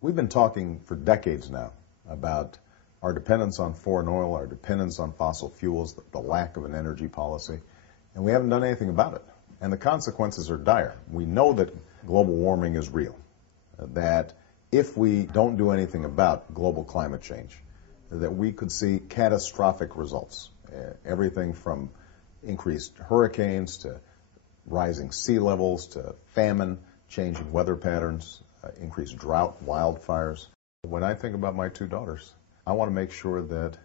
We've been talking for decades now about our dependence on foreign oil, our dependence on fossil fuels, the lack of an energy policy, and we haven't done anything about it. And the consequences are dire. We know that global warming is real, that if we don't do anything about global climate change, that we could see catastrophic results. Everything from increased hurricanes to rising sea levels to famine, changing weather patterns, increased drought, wildfires. When I think about my two daughters, I want to make sure that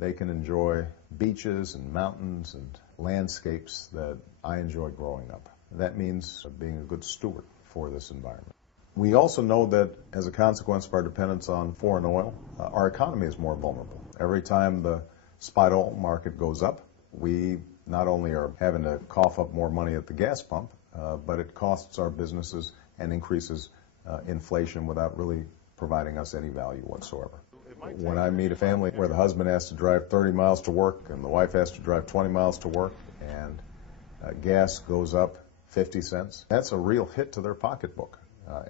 they can enjoy beaches and mountains and landscapes that I enjoyed growing up. That means being a good steward for this environment. We also know that as a consequence of our dependence on foreign oil, our economy is more vulnerable. Every time the spot oil market goes up, we not only are having to cough up more money at the gas pump, but it costs our businesses and increases inflation without really providing us any value whatsoever. When I meet a family where the husband has to drive 30 miles to work and the wife has to drive 20 miles to work and gas goes up 50 cents, that's a real hit to their pocketbook,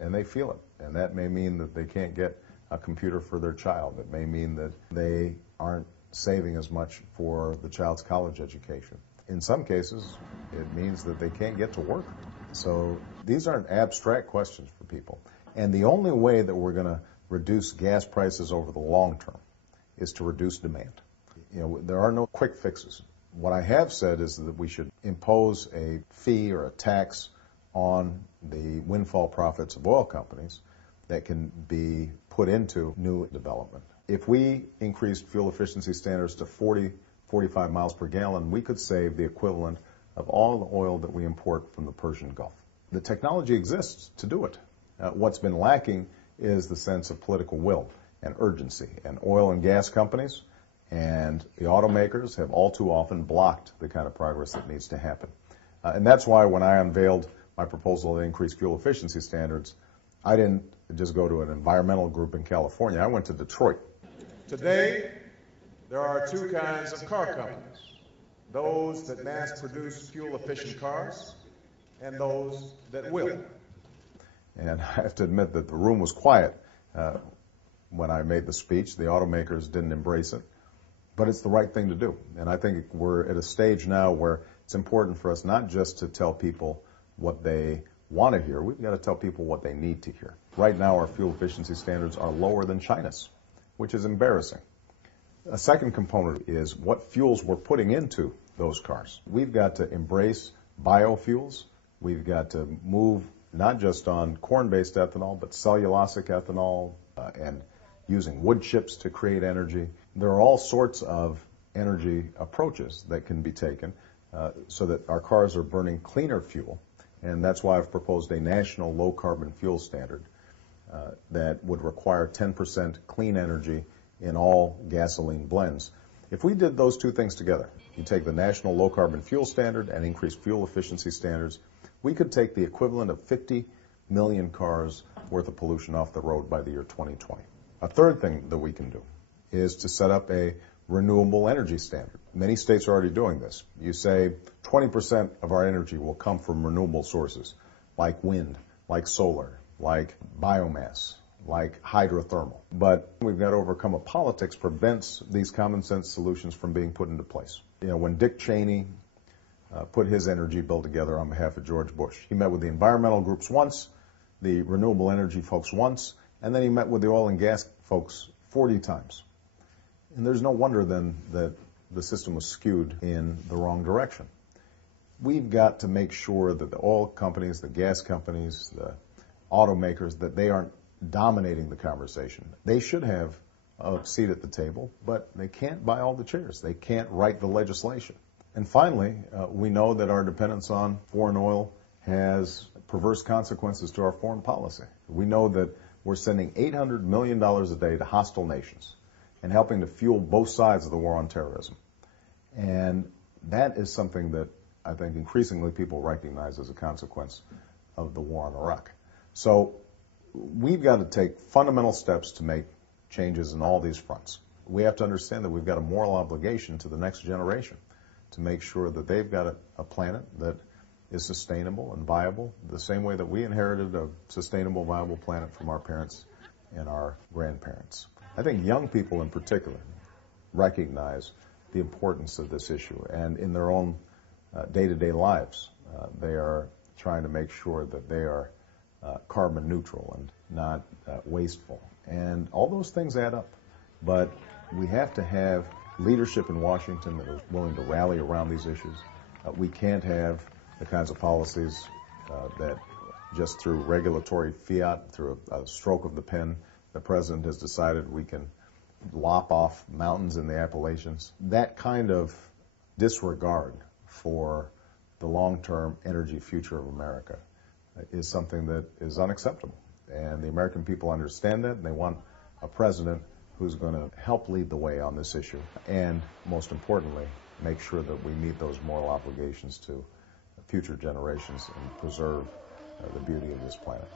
and they feel it. And that may mean that they can't get a computer for their child. It may mean that they aren't saving as much for the child's college education. In some cases, it means that they can't get to work. So these aren't abstract questions for people. And the only way that we're going to reduce gas prices over the long term is to reduce demand. There are no quick fixes. What I have said is that we should impose a fee or a tax on the windfall profits of oil companies that can be put into new development. If we increased fuel efficiency standards to 45 miles per gallon, we could save the equivalent of all the oil that we import from the Persian Gulf. The technology exists to do it. What's been lacking is the sense of political will and urgency. And oil and gas companies and the automakers have all too often blocked the kind of progress that needs to happen. And that's why when I unveiled my proposal to increase fuel efficiency standards, I didn't just go to an environmental group in California. I went to Detroit. Today, there are two kinds of car companies: those that mass produce fuel-efficient cars and those that will. And I have to admit that the room was quiet when I made the speech. The automakers didn't embrace it. But it's the right thing to do. And I think we're at a stage now where it's important for us not just to tell people what they want to hear. We've got to tell people what they need to hear. Right now, our fuel efficiency standards are lower than China's, which is embarrassing. A second component is what fuels we're putting into those cars. We've got to embrace biofuels. We've got to move not just on corn-based ethanol, but cellulosic ethanol and using wood chips to create energy. There are all sorts of energy approaches that can be taken so that our cars are burning cleaner fuel. And that's why I've proposed a national low-carbon fuel standard that would require 10% clean energy in all gasoline blends. If we did those two things together, you take the national low-carbon fuel standard and increase fuel efficiency standards, we could take the equivalent of 50 million cars worth of pollution off the road by the year 2020. A third thing that we can do is to set up a renewable energy standard. Many states are already doing this. You say 20% of our energy will come from renewable sources, like wind, like solar, like biomass, like hydrothermal. But we've got to overcome a politics prevents these common sense solutions from being put into place. When Dick Cheney put his energy bill together on behalf of George Bush, he met with the environmental groups once, the renewable energy folks once, and then he met with the oil and gas folks 40 times. And there's no wonder then that the system was skewed in the wrong direction. We've got to make sure that the oil companies, the gas companies, the automakers, that they aren't dominating the conversation. They should have a seat at the table, but they can't buy all the chairs. They can't write the legislation. And finally, we know that our dependence on foreign oil has perverse consequences to our foreign policy. We know that we're sending $800 million a day to hostile nations and helping to fuel both sides of the war on terrorism. And that is something that I think increasingly people recognize as a consequence of the war on Iraq. So we've got to take fundamental steps to make changes in all these fronts. We have to understand that we've got a moral obligation to the next generation to make sure that they've got a planet that is sustainable and viable, the same way that we inherited a sustainable, viable planet from our parents and our grandparents. I think young people in particular recognize the importance of this issue, and in their own day-to-day lives, they are trying to make sure that they are carbon neutral and not wasteful. And all those things add up. But we have to have leadership in Washington that is willing to rally around these issues. We can't have the kinds of policies that just through regulatory fiat, through a stroke of the pen, the president has decided we can lop off mountains in the Appalachians. That kind of disregard for the long-term energy future of America is something that is unacceptable. And the American people understand that, and they want a president who's going to help lead the way on this issue, and most importantly, make sure that we meet those moral obligations to future generations and preserve the beauty of this planet.